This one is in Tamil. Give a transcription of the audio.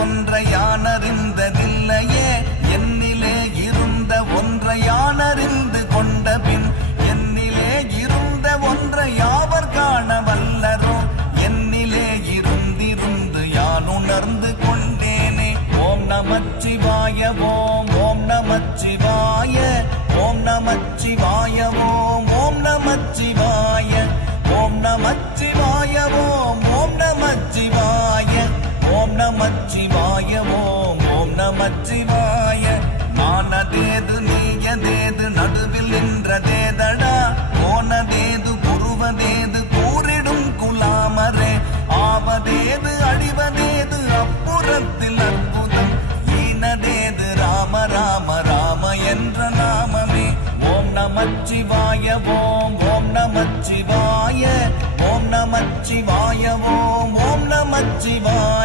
ஒன்றை யானறிந்ததில்லையே என்னிலே இருந்த ஒன்றை யானறிந்து கொண்ட பின் என்னிலே இருந்த ஒன்றை யாவர் காண வல்லரோ என்னிலே இருந்திருந்து யான் உணர்ந்து கொண்டேனே. ஓம் நமச்சிவாய ஓம் ஓம் நமச்சிவாய ஓம் நமச்சிவாய ஓம் ஓம் நமச்சிவாய ஓம் நமச்சிவாய ஓம் ஓம் நமச்சிவாய ஓம் நமச்சிவாய ஓம் ஓம் நமச்சிவாய. மானதேது நீயதேது நடுவில் நின்றதேதடா போனதேது புருவதேது கூறிடும் குலாமரே ஆவதேது அழிவதேது அப்புறத்தில் அற்புதம் ஈனதேது ராம ராம ராம என்ற நாமமே. ஓம் நமச்சிவாய ஓம் ஓம் நமச்சிவாய ஓம் நமச்சிவாய ஓம் ஓம் நமச்சிவாய